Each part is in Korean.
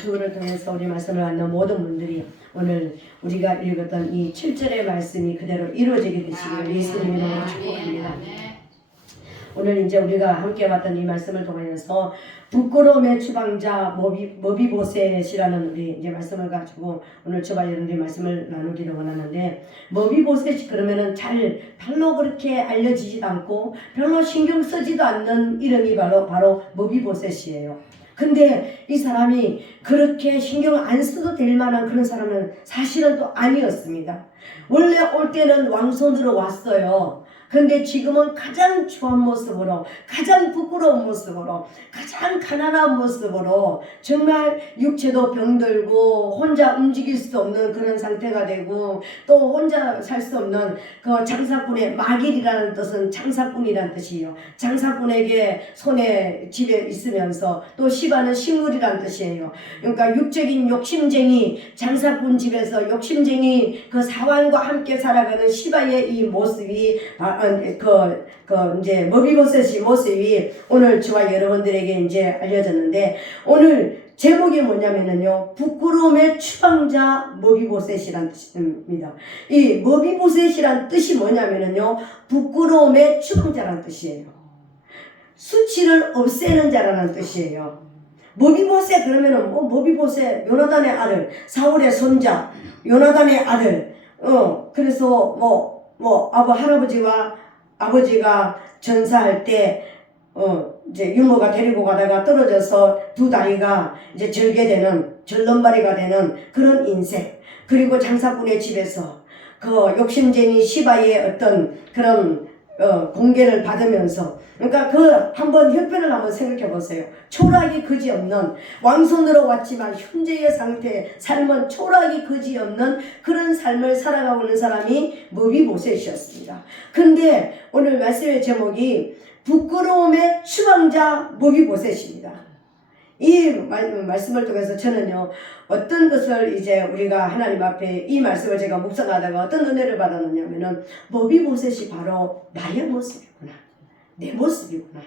유튜브를 통해서 우리 말씀을 받는 모든 분들이 오늘 우리가 읽었던 이 7절의 말씀이 그대로 이루어지게 되시길 예수님 이름으로 축복합니다. 오늘 이제 우리가 함께 봤던 이 말씀을 통해서 부끄러움의 추방자 머비보셋이라는 우리 이제 말씀을 가지고 오늘 저와 여러분들이 말씀을 나누기를 원하는데, 머비보셋이 그러면은 별로 그렇게 알려지지도 않고 별로 신경 쓰지도 않는 이름이 바로 머비보셋이에요. 근데 이 사람이 그렇게 신경 안 써도 될 만한 그런 사람은 사실은 또 아니었습니다. 원래 올 때는 왕손으로 왔어요. 근데 지금은 가장 추한 모습으로, 가장 부끄러운 모습으로, 가장 가난한 모습으로, 정말 육체도 병들고 혼자 움직일 수 없는 그런 상태가 되고, 또 혼자 살 수 없는 그 장사꾼의, 마길이라는 뜻은 장사꾼이라는 뜻이에요. 장사꾼에게 손에 집에 있으면서, 또 시바는 식물이라는 뜻이에요. 그러니까 육적인 욕심쟁이, 장사꾼 집에서 욕심쟁이 그 사환과 함께 살아가는 시바의 이 모습이 이제 머비보셋의 모습이 오늘 저와 여러분들에게 이제 알려졌는데, 오늘 제목이 뭐냐면요, 부끄러움의 추방자 머비보셋이란 뜻입니다. 이 머비보셋이란 뜻이 뭐냐면요, 부끄러움의 추방자라는 뜻이에요. 수치를 없애는 자라는 뜻이에요. 머비보셋 그러면은 머비보셋 요나단의 아들, 사울의 손자, 요나단의 아들. 그래서 아버지가 전사할 때 이제 유모가 데리고 가다가 떨어져서 두 다리가 이제 절름발이가 되는 그런 인생. 그리고 장사꾼의 집에서 그 욕심쟁이 시바의 어떤 그런 공개를 받으면서, 그러니까 한번 형편을 한번 생각해 보세요. 초라하기 그지없는, 왕손으로 왔지만 현재의 상태, 삶은 초라하기 그지없는 그런 삶을 살아가고 있는 사람이 머비보셋이었습니다. 근데 오늘 말씀의 제목이 부끄러움의 추방자 머비보셋입니다. 이 말씀을 통해서 저는요, 어떤 것을 이제 우리가 하나님 앞에 이 말씀을 제가 묵상하다가 어떤 은혜를 받았느냐면은, 머비보셋이 바로 나의 모습이구나, 내 모습이구나,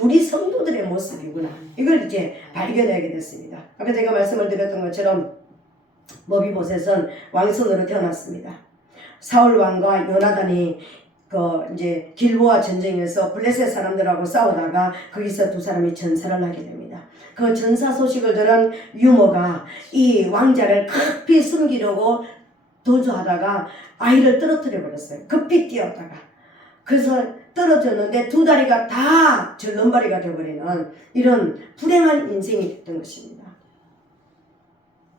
우리 성도들의 모습이구나, 이걸 이제 발견하게 됐습니다. 아까 제가 말씀을 드렸던 것처럼 머비보셋은 왕손으로 태어났습니다. 사울 왕과 요나단이 이제 길보아 전쟁에서 블레셋 사람들하고 싸우다가 거기서 두 사람이 전사를 하게 됩니다. 그 전사 소식을 들은 유모가 이 왕자를 급히 숨기려고 도주하다가 아이를 떨어뜨려 버렸어요. 급히 뛰었다가. 그래서 떨어졌는데 두 다리가 다 절름발이가 되어버리는 이런 불행한 인생이 됐던 것입니다.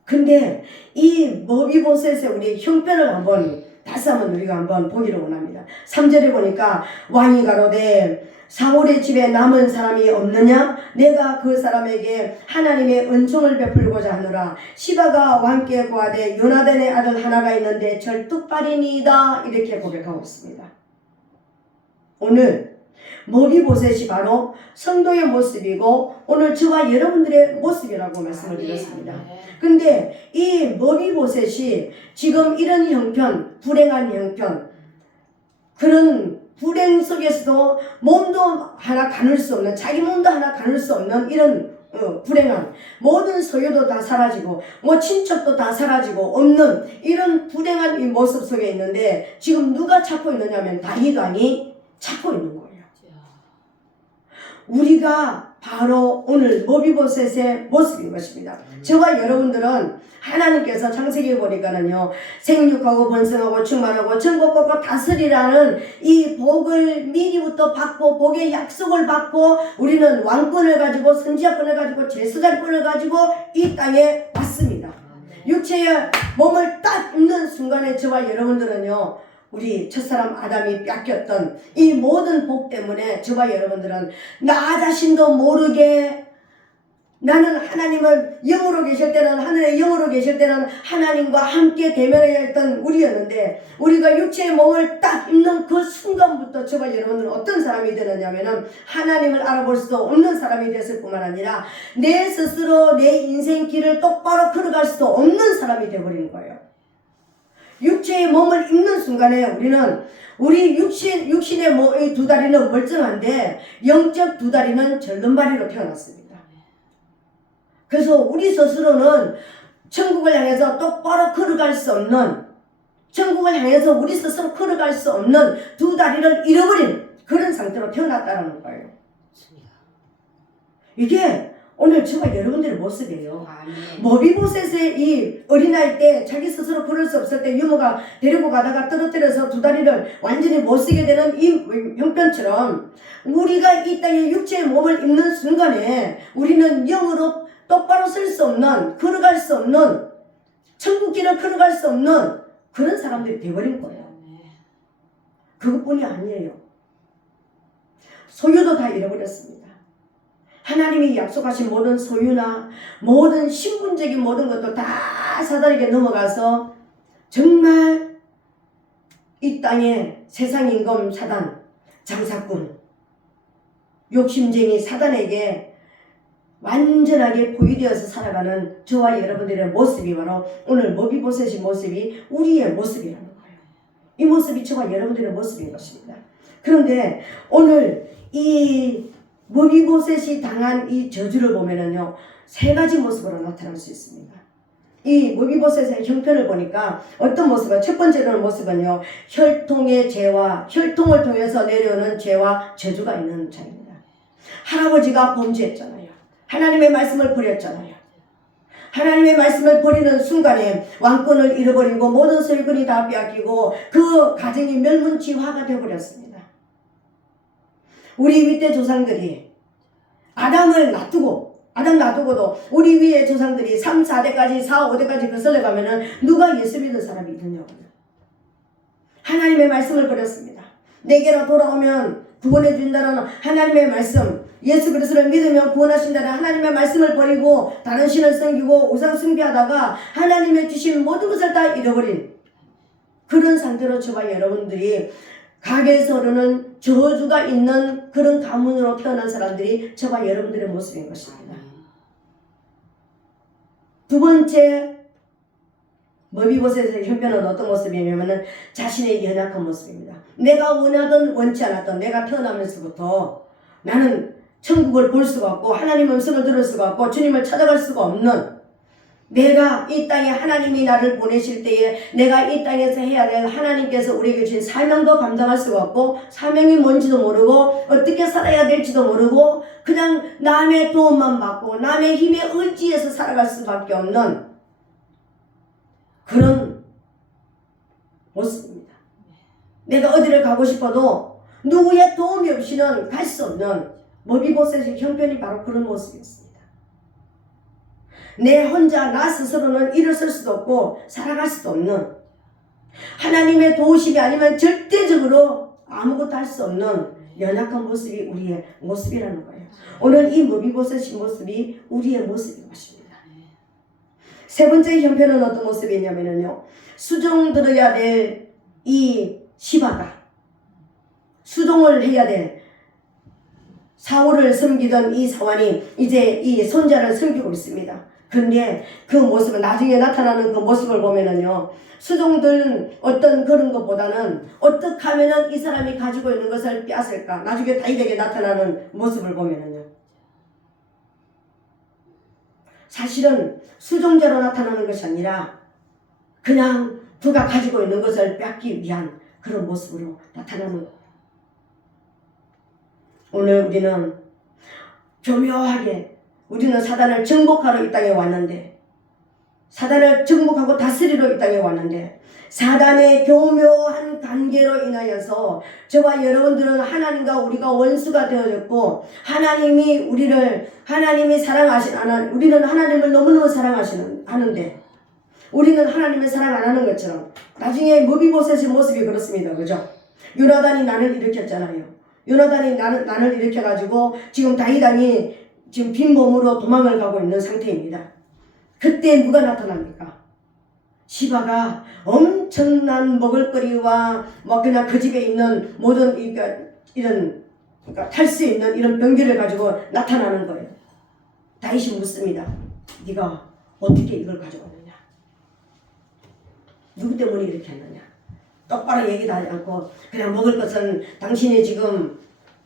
근데 이 머비보셋의 우리 형편을 다시 한번 우리가 한번 보기를 원합니다. 3절에 보니까 왕이 가로되 사울의 집에 남은 사람이 없느냐? 내가 그 사람에게 하나님의 은총을 베풀고자 하노라. 시바가 왕께 고하되 요나단의 아들 하나가 있는데 절뚝발이니이다. 이렇게 고백하고 있습니다. 오늘 머비보셋이 바로 성도의 모습이고 오늘 저와 여러분들의 모습이라고 말씀을 드렸습니다. 근데 이 머비보셋이 지금 이런 형편, 불행한 형편, 그런 불행 속에서도 몸도 하나 가눌 수 없는, 자기 몸도 하나 가눌 수 없는 이런 불행한, 모든 소유도 다 사라지고 친척도 다 사라지고 없는 이런 불행한 이 모습 속에 있는데, 지금 누가 찾고 있느냐면 다윗 왕이 찾고 있는 거예요. 우리가 바로 오늘 머비보셋의 모습인 것입니다. 저와 여러분들은 하나님께서 창세기에 보니까는요, 생육하고 번성하고 충만하고 천국과 다스리라는 이 복을 미리부터 받고 복의 약속을 받고 우리는 왕권을 가지고 선지자권을 가지고 제사장권을 가지고 이 땅에 왔습니다. 육체의 몸을 딱 입는 순간에 저와 여러분들은요, 우리 첫사람 아담이 뺏겼던 이 모든 복 때문에 저와 여러분들은 나 자신도 모르게, 나는 하나님을 영으로 계실 때는, 하늘의 영으로 계실 때는 하나님과 함께 대면해야 했던 우리였는데, 우리가 육체의 몸을 딱 입는 그 순간부터 저와 여러분들은 어떤 사람이 되느냐면은 하나님을 알아볼 수 없는 사람이 됐을 뿐만 아니라 내 스스로 내 인생 길을 똑바로 걸어갈 수도 없는 사람이 되어버리는 거예요. 육체의 몸을 입는 순간에 우리 육신의 두 다리는 멀쩡한데 영적 두 다리는 절름발이로 태어났습니다. 그래서 우리 스스로는 천국을 향해서 똑바로 걸어갈 수 없는, 천국을 향해서 우리 스스로 걸어갈 수 없는 두 다리를 잃어버린 그런 상태로 태어났다는 거예요. 이게 오늘 저와 여러분들의 모습이에요. 머비보셋의 이 어린아이 때 자기 스스로 걸을 수 없을 때 유모가 데리고 가다가 떨어뜨려서 두 다리를 완전히 못 쓰게 되는 이 형편처럼 우리가 이 땅에 육체의 몸을 입는 순간에 우리는 영으로 똑바로 설 수 없는, 걸어갈 수 없는, 천국길을 걸어갈 수 없는 그런 사람들이 되어버린 거예요. 그것뿐이 아니에요. 소유도 다 잃어버렸습니다. 하나님이 약속하신 모든 소유나 모든 신분적인 모든 것도 다 사단에게 넘어가서 정말 이 땅에 세상 임금 사단, 장사꾼, 욕심쟁이 사단에게 완전하게 포위되어서 살아가는 저와 여러분들의 모습이 바로 오늘 머비보셋의 모습이 우리의 모습이라는 거예요. 이 모습이 저와 여러분들의 모습인 것입니다. 그런데 오늘 이 머비보셋이 당한 이 저주를 보면은요, 세 가지 모습으로 나타날 수 있습니다. 이 머비보셋의 형편을 보니까 어떤 모습은, 첫 번째로는 모습은요, 혈통의 죄와 혈통을 통해서 내려오는 죄와 저주가 있는 자입니다. 할아버지가 범죄했잖아요. 하나님의 말씀을 버렸잖아요. 하나님의 말씀을 버리는 순간에 왕권을 잃어버리고 모든 소유권이 다 빼앗기고 그 가정이 멸문지화가 되어버렸습니다. 우리 윗대 조상들이 아담 놔두고도 우리 위에 조상들이 3, 4대까지 4, 5대까지 거슬러 가면은 누가 예수 믿는 사람이 있느냐고요. 하나님의 말씀을 버렸습니다. 내게로 돌아오면 구원해 준다는 하나님의 말씀, 예수 그리스도를 믿으면 구원하신다는 하나님의 말씀을 버리고 다른 신을 섬기고 우상 숭배하다가 하나님의 주신 모든 것을 다 잃어버린 그런 상태로 저와 여러분들이 가게에서는 저주가 있는 그런 가문으로 태어난 사람들이 저와 여러분들의 모습인 것입니다. 두 번째 머비보셋의 형편은 어떤 모습이냐면 자신의 연약한 모습입니다. 내가 원하든 원치 않았던 내가 태어나면서부터 나는 천국을 볼 수가 없고 하나님 음성을 들을 수가 없고 주님을 찾아갈 수가 없는, 내가 이 땅에 하나님이 나를 보내실 때에 내가 이 땅에서 해야 될 하나님께서 우리에게 주신 사명도 감당할 수가 없고 사명이 뭔지도 모르고 어떻게 살아야 될지도 모르고 그냥 남의 도움만 받고 남의 힘에 의지해서 살아갈 수밖에 없는 그런 모습입니다. 내가 어디를 가고 싶어도 누구의 도움이 없이는 갈 수 없는 머비보셋의 형편이 바로 그런 모습이었습니다. 내 혼자 나 스스로는 일어설 수도 없고 살아갈 수도 없는, 하나님의 도우심이 아니면 절대적으로 아무것도 할 수 없는 연약한 모습이 우리의 모습이라는 거예요. 오늘 이 머비보셋의 모습이 우리의 모습인 것입니다. 세 번째 형편은 어떤 모습이냐면요, 수종 들어야 될 이 시바가, 수종을 해야 될 사울을 섬기던 이 사환이 이제 이 손자를 섬기고 있습니다. 근데 그 모습은 나중에 나타나는 그 모습을 보면은요, 수종들 어떤 그런 것보다는 어떻게 하면은 이 사람이 가지고 있는 것을 빼앗을까, 나중에 다윗에게 나타나는 모습을 보면은요, 사실은 수종자로 나타나는 것이 아니라 그냥 그가 가지고 있는 것을 뺏기 위한 그런 모습으로 나타나는 거예요. 오늘 우리는 교묘하게 우리는 사단을 정복하러 이 땅에 왔는데, 사단을 정복하고 다스리러 이 땅에 왔는데, 사단의 교묘한 관계로 인하여서 저와 여러분들은 하나님과 우리가 원수가 되어졌고, 하나님이 사랑하시는, 우리는 하나님을 너무너무 하는데 우리는 하나님을 사랑 안 하는 것처럼, 나중에 머비보셋의 모습이 그렇습니다. 그죠? 요나단이 나를 일으켰잖아요. 요나단이 나를 일으켜가지고 지금 다윗 왕이 지금 빈 몸으로 도망을 가고 있는 상태입니다. 그때 누가 나타납니까? 시바가 엄청난 먹을거리와 뭐 그냥 그 집에 있는 모든 그러니까 탈 수 있는 이런 병기를 가지고 나타나는 거예요. 다윗이 묻습니다. 네가 어떻게 이걸 가져왔느냐? 누구 때문에 이렇게 했느냐? 똑바로 얘기도 하지 않고 그냥 먹을 것은 당신이 지금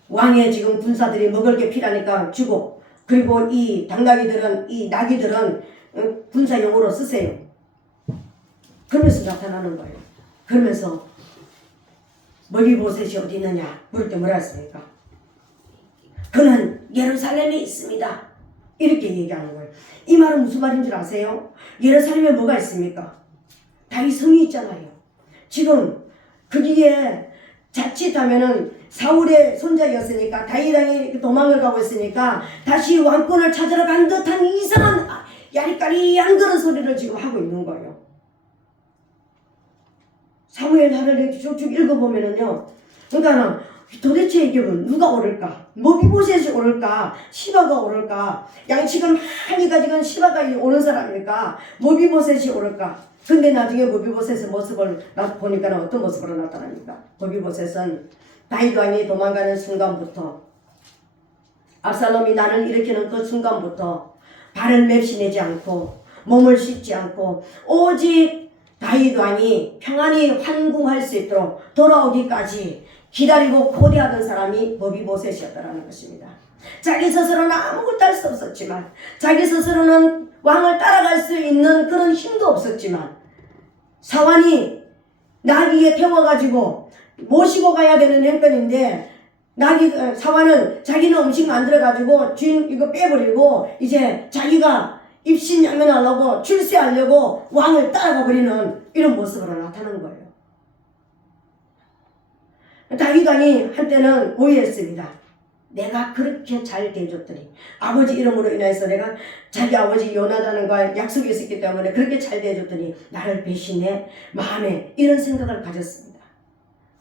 왕의 지금 군사들이 먹을 게 필요하니까 주고, 그리고 이 당나귀들은, 이 나귀들은 군사용어로 쓰세요. 그러면서 나타나는 거예요. 그러면서 머리보셋이 어디 있느냐 물을 때 뭐라 했습니까? 그는 예루살렘에 있습니다. 이렇게 얘기하는 거예요. 이 말은 무슨 말인 줄 아세요? 예루살렘에 뭐가 있습니까? 다윗 성이 있잖아요. 지금 거기에 자칫하면은 사울의 손자였으니까 다윗 왕이 도망을 가고 있으니까 다시 왕권을 찾으러 간 듯한 이상한 야리까리한 그런 소리를 지금 하고 있는 거예요. 사무엘하를 쭉쭉 읽어보면은요, 그러니까 도대체 이게 누가 오를까? 머비보셋이 오를까? 시바가 오를까? 양치가 많이 가지고 시바가 오는 사람일까? 머비보셋이 오를까? 근데 나중에 머비보셋의 모습을 보니까 어떤 모습으로 나타납니까? 머비보셋은 다윗 왕이 도망가는 순간부터, 압살롬이 나를 일으키는 그 순간부터 발을 맵시내지 않고 몸을 씻지 않고 오직 다윗 왕이 평안히 환궁할 수 있도록 돌아오기까지 기다리고 고대하던 사람이 머비보셋이었다라는 것입니다. 자기 스스로는 아무것도 할 수 없었지만, 자기 스스로는 왕을 따라갈 수 있는 그런 힘도 없었지만, 사환이 나귀에 태워가지고 모시고 가야 되는 형편인데, 사환은 자기는 음식 만들어가지고 주인 이거 빼버리고 이제 자기가 입신양면하려고 출세하려고 왕을 따라가 버리는 이런 모습으로 나타나는 거예요. 다윗 왕이 한때는 오해했습니다. 내가 그렇게 잘 대해줬더니, 아버지 이름으로 인해서 내가 자기 아버지 요나단과 약속이 있었기 때문에 그렇게 잘 대해줬더니 나를 배신해 마음에 이런 생각을 가졌습니다.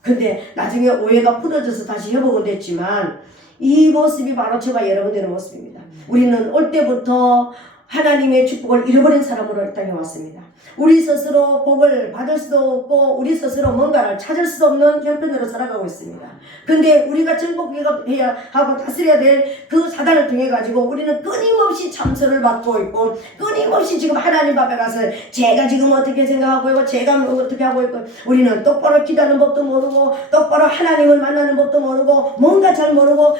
근데 나중에 오해가 풀어져서 다시 회복은 됐지만 이 모습이 바로 저와 여러분들의 모습입니다. 우리는 올 때부터 하나님의 축복을 잃어버린 사람으로 이 땅에 왔습니다. 우리 스스로 복을 받을 수도 없고 우리 스스로 뭔가를 찾을 수 없는 형편으로 살아가고 있습니다. 근데 우리가 정복해야 하고 다스려야 될 그 사단을 통해 가지고 우리는 끊임없이 참소를 받고 있고, 끊임없이 지금 하나님 앞에 가서 제가 지금 어떻게 생각하고 있고 제가 어떻게 하고 있고, 우리는 똑바로 기도하는 법도 모르고 똑바로 하나님을 만나는 법도 모르고 뭔가 잘 모르고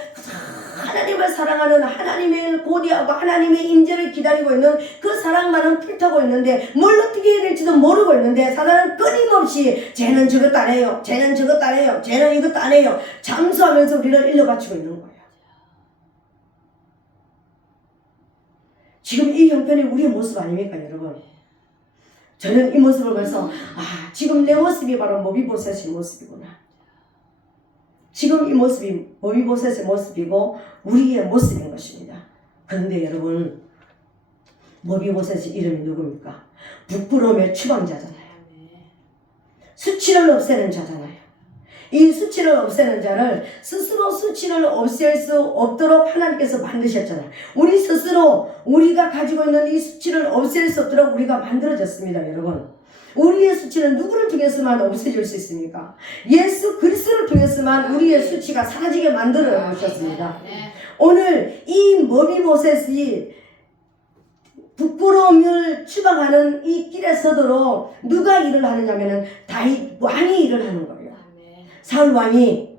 하나님을 사랑하는, 하나님을 고대하고 하나님의 임재를 기다리고 있는 그 사랑만은 불타고 있는데 뭘 어떻게 해야 될지도 모르고 있는데, 사단은 끊임없이 쟤는 저것도 안 해요, 쟤는 저것도 안 해요, 쟤는 이것도 안 해요 잠수하면서 우리를 일러바치고 있는 거예요. 지금 이 형편이 우리의 모습 아닙니까 여러분? 저는 이 모습을 봐서 지금 내 모습이 바로 머비보셋의 모습이구나. 지금 이 모습이 머비보셋의 모습이고 우리의 모습인 것입니다. 그런데 여러분, 머비보셋의 이름이 누굽니까? 부끄러움의 추방자잖아요. 수치를 없애는 자잖아요. 이 수치를 없애는 자를 스스로 수치를 없앨 수 없도록 하나님께서 만드셨잖아요. 우리 스스로 우리가 가지고 있는 이 수치를 없앨 수 없도록 우리가 만들어졌습니다. 여러분, 우리의 수치는 누구를 통해서만 없애질 수 있습니까? 예수 그리스도를 통해서만 우리의 수치가 사라지게 만들어 놓으셨습니다. 오늘 이 머비보셋이 부끄러움을 추방하는 이 길에 서도록 누가 일을 하느냐면은 다윗 왕이 일을 하는 거예요. 사울 왕이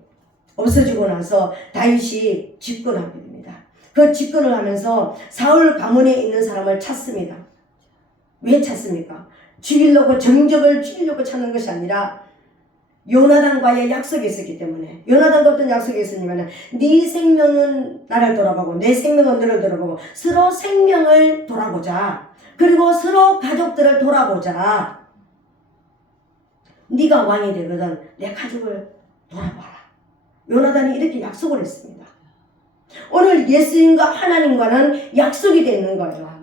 없어지고 나서 다윗이 집권하게 됩니다. 그 집권을 하면서 사울 가문에 있는 사람을 찾습니다. 왜 찾습니까? 죽이려고, 정적을 죽이려고 찾는 것이 아니라 요나단과의 약속이 있었기 때문에. 요나단과 어떤 약속이 있었냐면, 네 생명은 나를 돌아보고 내 생명은 너를 돌아보고 서로 생명을 돌아보자. 그리고 서로 가족들을 돌아보자. 네가 왕이 되거든 내 가족을 돌아봐라. 요나단이 이렇게 약속을 했습니다. 오늘 예수님과 하나님과는 약속이 되어 있는 거예요.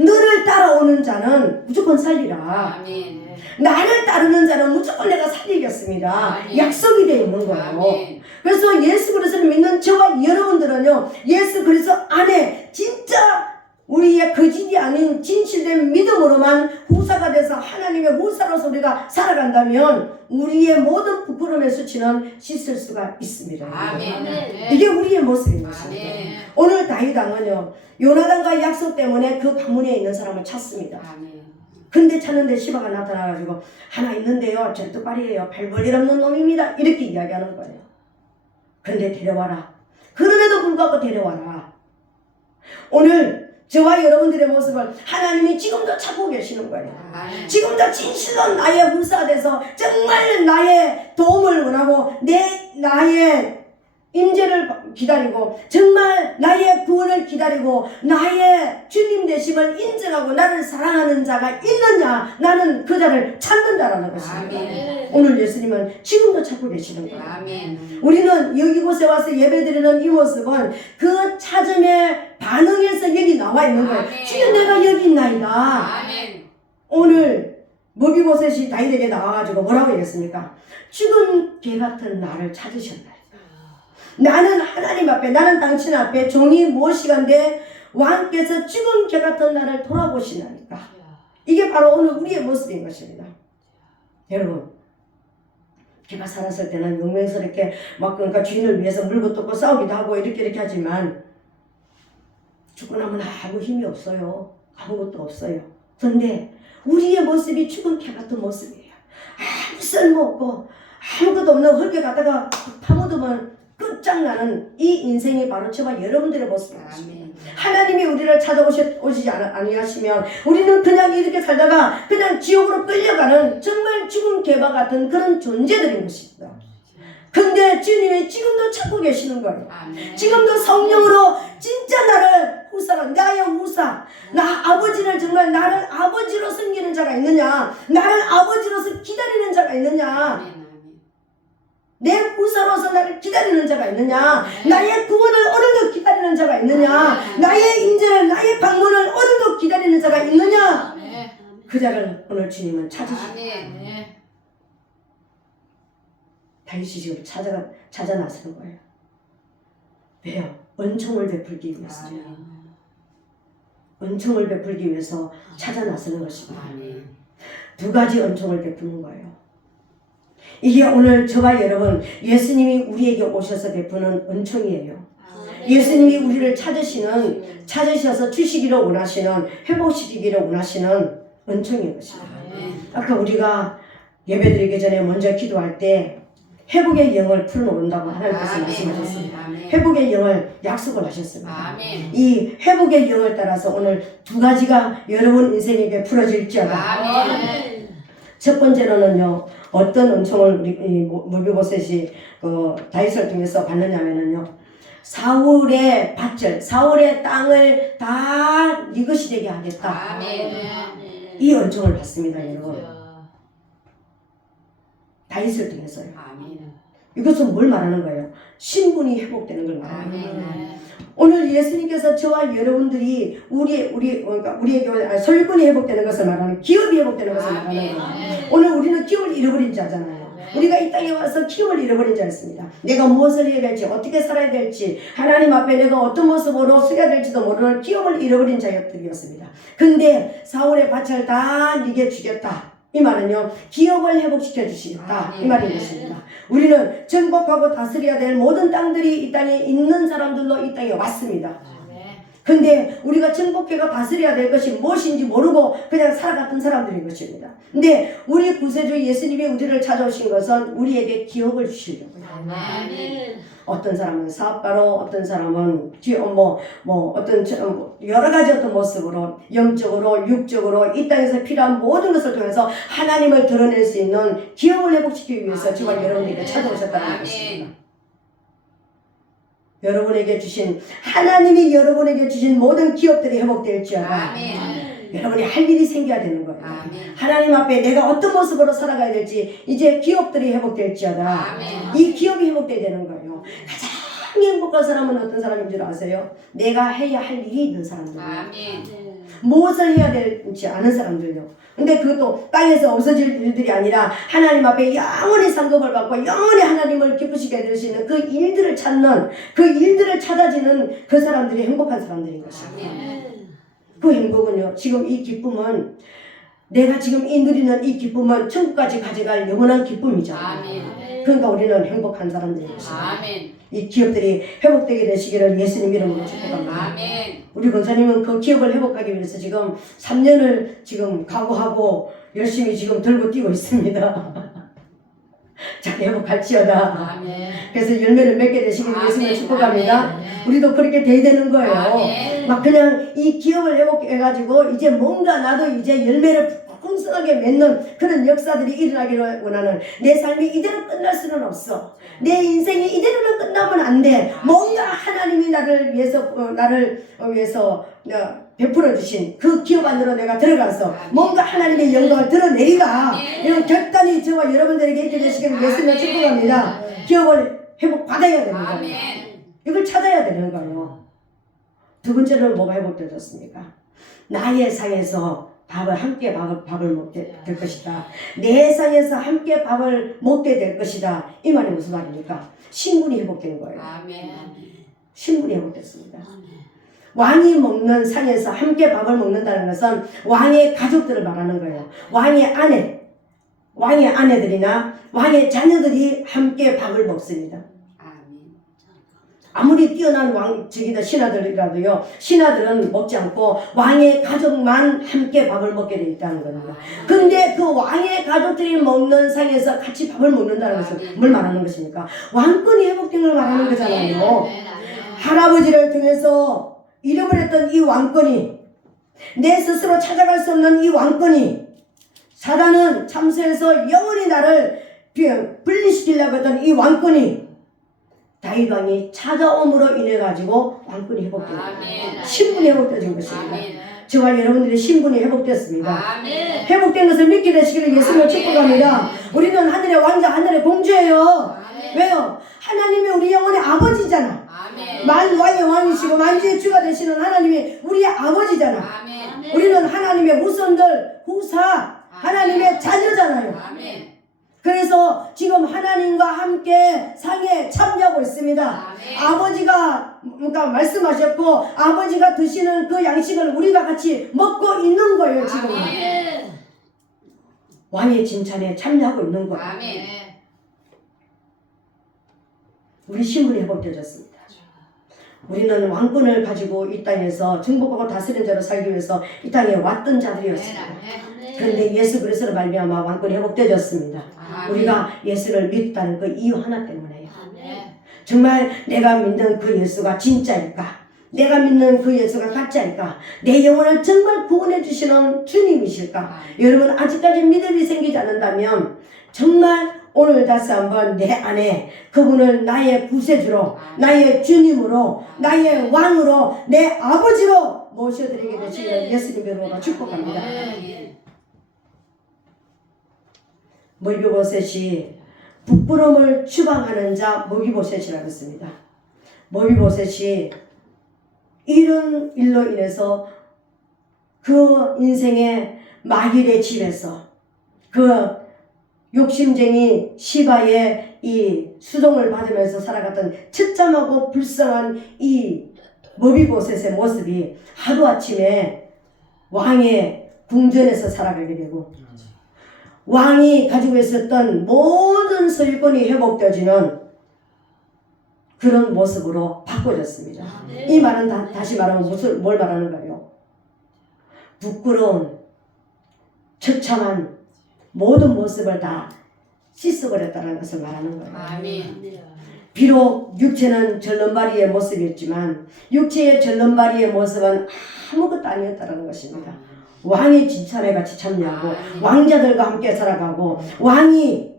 너를 따라오는 자는 무조건 살리라. 아멘. 나를 따르는 자는 무조건 내가 살리겠습니다. 아멘. 약속이 되어 있는 거예요. 아멘. 그래서 예수 그리스도를 믿는 저와 여러분들은요, 예수 그리스도 안에 진짜 우리의 거짓이 아닌 진실된 믿음으로만 후사가 돼서 하나님의 후사로서 우리가 살아간다면 우리의 모든 부끄러움의 수치는 씻을 수가 있습니다. 아멘. 이게 우리의 모습인 것입니다. 아멘. 오늘 다윗 왕은요, 요나단과의 약속 때문에 그 가문에 있는 사람을 찾습니다. 아멘. 근데 찾는데 시바가 나타나가지고 하나 있는데요, 절뚝발이에요, 별볼일 없는 놈입니다, 이렇게 이야기하는 거예요. 근데 데려와라. 그럼에도 불구하고 데려와라. 오늘 저와 여러분들의 모습을 하나님이 지금도 찾고 계시는 거예요. 지금도 진실로 나의 후사가 돼서 정말 나의 도움을 원하고 나의 임재를 기다리고 정말 나의 구원을 기다리고 나의 주님 되심을 인정하고 나를 사랑하는 자가 있느냐, 나는 그 자를 찾는다라는 것입니다. 오늘 예수님은 지금도 찾고 계시는 거예요. 우리는 이곳에 와서 예배드리는 이 모습은 그 찾음에 반응해서 여기 나와 있는 거예요. 주님, 내가 여기 있나이다. 오늘 무비보셋이 다윗에게 나와가지고 뭐라고 얘기했습니까? 죽은 개 같은 나를 찾으셨나이다. 나는 하나님 앞에, 나는 당신 앞에 종이 무엇이간데 왕께서 죽은 개 같은 나를 돌아보시나니까. 이게 바로 오늘 우리의 모습인 것입니다. 여러분, 개가 살았을 때는 용맹스럽게 막 그러니까 주인을 위해서 물고 뜯고 싸우기도 하고 이렇게 하지만 죽고 나면 아무 힘이 없어요. 아무것도 없어요. 그런데 우리의 모습이 죽은 개 같은 모습이에요. 아무 쓸모없고 아무것도 없는 흙에 갖다가 파묻으면 끝장나는 이 인생이 바로 저와 여러분들의 모습입니다. 하나님이 우리를 찾아오시지 아니하시면 우리는 그냥 이렇게 살다가 그냥 지옥으로 끌려가는 정말 죽은 개와 같은 그런 존재들인 것입니다. 근데 주님이 지금도 찾고 계시는 거예요. 지금도 성령으로 진짜 나를 후사가, 나의 후사, 나 아버지를 정말 나를 아버지로 섬기는 자가 있느냐, 나를 아버지로서 기다리는 자가 있느냐, 내 후사로서 나를 기다리는 자가 있느냐, 나의 구원을 어느덧 기다리는 자가 있느냐, 나의 인재를, 나의 방문을 어느덧 기다리는 자가 있느냐, 그 자를 오늘 주님은 찾으십니다. 다윗이 지금 찾아 나서는 거예요. 왜요? 은총을 베풀기 위해서요. 은총을 베풀기 위해서 찾아 나서는 것입니다. 두 가지 은총을 베푸는 거예요. 이게 오늘 저와 여러분, 예수님이 우리에게 오셔서 베푸는 은총이에요. 예수님이 우리를 찾으셔서 주시기를 원하시는, 회복시키기를 원하시는 은총인 것입니다. 아까 우리가 예배드리기 전에 먼저 기도할 때 회복의 영을 풀어놓는다고 하나님께서 말씀하셨습니다. 회복의 영을 약속을 하셨습니다. 이 회복의 영을 따라서 오늘 두 가지가 여러분 인생에게 풀어질지어다. 첫 번째로는요, 어떤 은총을 무비보셋이 다윗을 통해서 받느냐면요, 사울의 밭을, 사울의 땅을 다 네 것이 되게 하겠다. 이 은총을 받습니다, 여러분. 다윗을 통해서요. 이것은 뭘 말하는 거예요? 신분이 회복되는 걸 말하는 거예요. 오늘 예수님께서 저와 여러분들이 우리에게 소유권이 회복되는 것을 말하는, 기업이 회복되는 것을 말하는 거예요. 오늘 우리는 기업을 잃어버린 자잖아요. 우리가 이 땅에 와서 기업을 잃어버린 자였습니다. 내가 무엇을 해야 될지, 어떻게 살아야 될지, 하나님 앞에 내가 어떤 모습으로 서야 될지도 모르는 기업을 잃어버린 자였습니다. 근데 사울의 밭을 다 네게 주겠다. 이 말은요, 기업을 회복시켜 주시겠다. 이 말인 것입니다. 우리는 정복하고 다스려야 될 모든 땅들이 이 땅에 있는 사람들로 이 땅에 왔습니다. 근데 우리가 정복해가 다스려야 될 것이 무엇인지 모르고 그냥 살아갔던 사람들인 것입니다. 근데 우리 구세주 예수님이 우리를 찾아오신 것은 우리에게 기업을 주시려고요. 어떤 사람은 사업가로, 어떤 사람은 어떤 여러 가지 어떤 모습으로 영적으로, 육적으로 이 땅에서 필요한 모든 것을 통해서 하나님을 드러낼 수 있는 기업을 회복시키기 위해서 저와 여러분에게 찾아오셨다는 것입니다. 하나님이 여러분에게 주신 모든 기업들이 회복될지어다. 여러분이 할 일이 생겨야 되는 거예요. 하나님 앞에 내가 어떤 모습으로 살아가야 될지, 이제 기업들이 회복될지어다. 이 기업이 회복돼야 되는 거예요. 가장 행복한 사람은 어떤 사람인 줄 아세요? 내가 해야 할 일이 있는 사람들이에요. 무엇을 해야 될지 아는 사람들요. 근데 그것도 땅에서 없어질 일들이 아니라 하나님 앞에 영원히 상급을 받고 영원히 하나님을 기쁘시게 해드릴 수 있는 그 일들을 찾는, 그 일들을 찾아지는 그 사람들이 행복한 사람들인 것입니다. 그 행복은요, 지금 이 기쁨은, 내가 지금 누리는 이 기쁨은 천국까지 가져갈 영원한 기쁨이잖아요. 그러니까 우리는 행복한 사람들인 것입니다. 이 기업들이 회복되게 되시기를 예수님 이름으로 축복합니다. 우리 권사님은 그 기업을 회복하기 위해서 지금 3년을 지금 각오하고 열심히 지금 들고 뛰고 있습니다. 잘 회복할지어다. 그래서 열매를 맺게 되시기를 예수님 축복합니다. 우리도 그렇게 돼야 되는 거예요. 아멘. 막 그냥 이 기업을 회복해가지고 이제 뭔가 나도 이제 열매를 풍성하게 맺는 그런 역사들이 일어나기를 원하는, 내 삶이 이대로 끝날 수는 없어. 내 인생이 이대로는 끝나면 안 돼. 뭔가 하나님이 나를 위해서 베풀어 주신 그 기업 안으로 내가 들어가서 뭔가 하나님의 영광을 드러내리라. 이런 결단이 저와 여러분들에게 있게 되시기를 예수님을 축복합니다. 기업을 회복받아야 되는 거예요. 이걸 찾아야 되는 거예요. 두 번째는 뭐가 회복되었습니까? 나의 상에서 함께 밥을 먹게 될 것이다. 내 상에서 함께 밥을 먹게 될 것이다. 이 말이 무슨 말입니까? 신분이 회복된 거예요. 신분이 회복됐습니다. 왕이 먹는 상에서 함께 밥을 먹는다는 것은 왕의 가족들을 말하는 거예요. 왕의 아내들이나 왕의 자녀들이 함께 밥을 먹습니다. 아무리 뛰어난 신하들이라도요, 신하들은 먹지 않고 왕의 가족만 함께 밥을 먹게 돼 있다는 겁니다. 근데 그 왕의 가족들이 먹는 상에서 같이 밥을 먹는다는 것은 뭘 말하는 것입니까? 왕권이 회복된 걸 말하는 거잖아요. 할아버지를 통해서 잃어버렸던 이 왕권이, 내 스스로 찾아갈 수 없는 이 왕권이, 사단은 참수해서 영원히 나를 분리시키려고 했던 이 왕권이 다윗 왕이 찾아옴으로 인해 가지고 왕권이 회복된 거예요. 신분이 회복된 것입니다. 저와 여러분들의 신분이 회복됐습니다. 회복된 것을 믿게 되시기를 예수님을 축복합니다. 우리는 하늘의 왕자, 하늘의 공주예요. 왜요? 하나님이 우리 영혼의 아버지잖아. 만왕의 왕이시고 만주의 주가 되시는 하나님이 우리의 아버지잖아. 우리는 하나님의 후손들, 후사, 하나님의 자녀잖아요. 그래서 지금 하나님과 함께 상에 참여하고 있습니다. 아버지가 말씀하셨고 아버지가 드시는 그 양식을 우리가 같이 먹고 있는 거예요. 지금 왕의 진찬에 참여하고 있는 거예요. 우리 신분이 회복되어졌습니다. 우리는 왕권을 가지고 이 땅에서 정복하고 다스리는 자로 살기 위해서 이 땅에 왔던 자들이었습니다. 그런데 예수 그리스도로 말미암아 왕권이 회복되어졌습니다. 우리가 예수를 믿다는 그 이유 하나 때문에요. 정말 내가 믿는 그 예수가 진짜일까? 내가 믿는 그 예수가 가짜일까? 내 영혼을 정말 구원해 주시는 주님이실까? 여러분 아직까지 믿음이 생기지 않는다면 정말 오늘 다시 한번 내 안에 그분을 나의 구세주로, 나의 주님으로, 나의 왕으로, 내 아버지로 모셔드리게 되시기를 예수님으로 축복합니다. 머비보셋이 부끄러움을 추방하는 자 머비보셋이라고 했습니다. 머비보셋이 이런 일로 인해서 그 인생의 마길의 집에서 그 욕심쟁이 시바의 이 수종을 받으면서 살아갔던 처참하고 불쌍한 이 머비보셋의 모습이 하루아침에 왕의 궁전에서 살아가게 되고 왕이 가지고 있었던 모든 소유권이 회복되어지는 그런 모습으로 바꿔졌습니다. 이 말은 다시 말하면 뭘 말하는 거예요? 부끄러운 처참한 모든 모습을 다 씻어버렸다는 것을 말하는 거예요. 비록 육체는 절름발이의 모습이었지만 육체의 절름발이의 모습은 아무것도 아니었다는 것입니다. 왕의 진찬에 같이 참여하고 왕자들과 함께 살아가고 왕이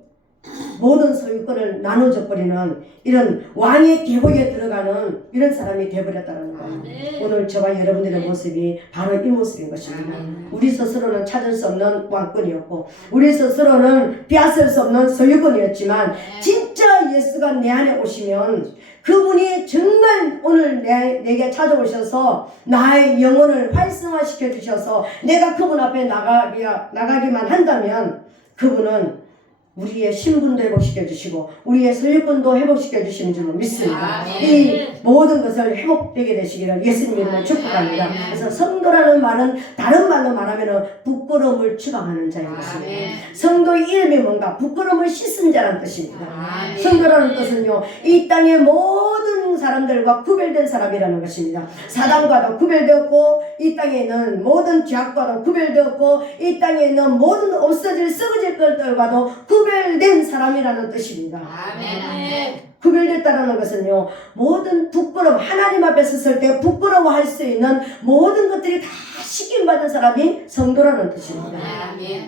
모든 소유권을 나눠줘버리는 이런 왕의 계곡에 들어가는 이런 사람이 되어버렸다는 거예요. 오늘 저와 여러분들의 모습이 바로 이 모습인 것입니다. 우리 스스로는 찾을 수 없는 왕권이었고 우리 스스로는 빼앗을 수 없는 소유권이었지만 진짜 예수가 내 안에 오시면 그분이 정말 오늘 내게 찾아오셔서 나의 영혼을 활성화시켜 주셔서 내가 그분 앞에 나가기만 한다면 그분은 우리의 신분도 회복시켜 주시고 우리의 소유권도 회복시켜 주시는 줄로 믿습니다. 이 모든 것을 회복되게 되시기를 예수님으로 축복합니다. 그래서 성도라는 말은 다른 말로 말하면 부끄러움을 추방하는 자인 것입니다. 성도의 이름이 뭔가 부끄러움을 씻은 자라는 뜻입니다. 성도라는 뜻은요 이 땅의 모든 사람들과 구별된 사람이라는 것입니다. 사단과도 구별되었고 이 땅에 있는 모든 죄악과도 구별되었고 이 땅에 있는 모든 없어질 썩어질 것들과도 구별된 사람이라는 뜻입니다. 구별됐다라는 것은요, 모든 부끄러움, 하나님 앞에 섰을 때 부끄러워할 수 있는 모든 것들이 다 씻김받은 사람이 성도라는 뜻입니다.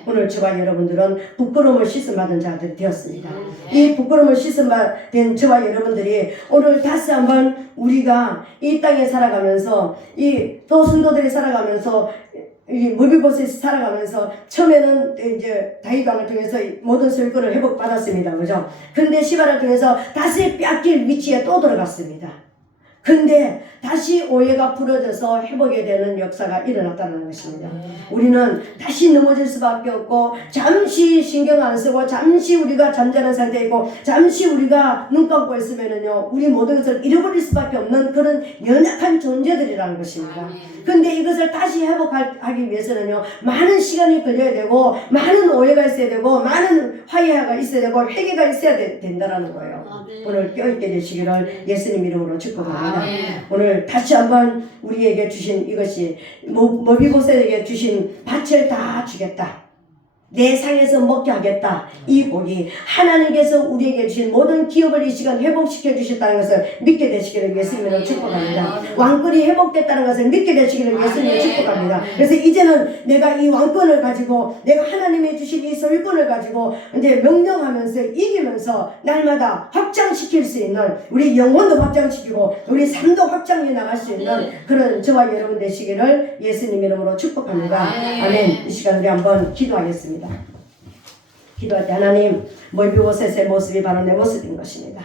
오늘 저와 여러분들은 부끄러움을 씻음받은 자들이 되었습니다. 이 부끄러움을 씻음받은 저와 여러분들이 오늘 다시 한번 우리가 이 땅에 살아가면서 또 성도들이 살아가면서 이 무비보셋이 살아가면서 처음에는 이제 다윗 왕을 통해서 모든 소유권을 회복받았습니다. 그죠? 근데 시바를 통해서 다시 뺏길 위치에 또 들어갔습니다. 근데 다시 오해가 풀어져서 회복이 되는 역사가 일어났다는 것입니다. 우리는 다시 넘어질 수밖에 없고, 잠시 신경 안 쓰고, 잠시 우리가 잠자는 상태이고, 잠시 우리가 눈 감고 있으면은요, 우리 모든 것을 잃어버릴 수밖에 없는 그런 연약한 존재들이라는 것입니다. 근데 이것을 다시 회복하기 위해서는요, 많은 시간이 걸려야 되고, 많은 오해가 있어야 되고, 많은 화해가 있어야 되고, 회개가 있어야 된다라는 거예요. 오늘 껴있게 되시기를 예수님 이름으로 축복합니다. 오늘 다시 한번 우리에게 주신 이것이 모비보셋에게 주신 밭을 다 주겠다, 내 상에서 먹게 하겠다, 이 복이 하나님께서 우리에게 주신 모든 기업을 이 시간 회복시켜 주셨다는 것을 믿게 되시기를 예수님으로 축복합니다. 왕권이 회복됐다는 것을 믿게 되시기를 예수님으로 축복합니다. 그래서 이제는 내가 이 왕권을 가지고, 내가 하나님이 주신 이 소유권을 가지고 이제 명령하면서 이기면서 날마다 확장시킬 수 있는, 우리 영혼도 확장시키고 우리 삶도 확장해 나갈 수 있는 그런 저와 여러분 되시기를 예수님 이름으로 축복합니다. 아멘. 이 시간 우리 한번 기도하겠습니다. 기도할 때, 하나님, 모비보셋의 모습이 바로 내 모습인 것입니다.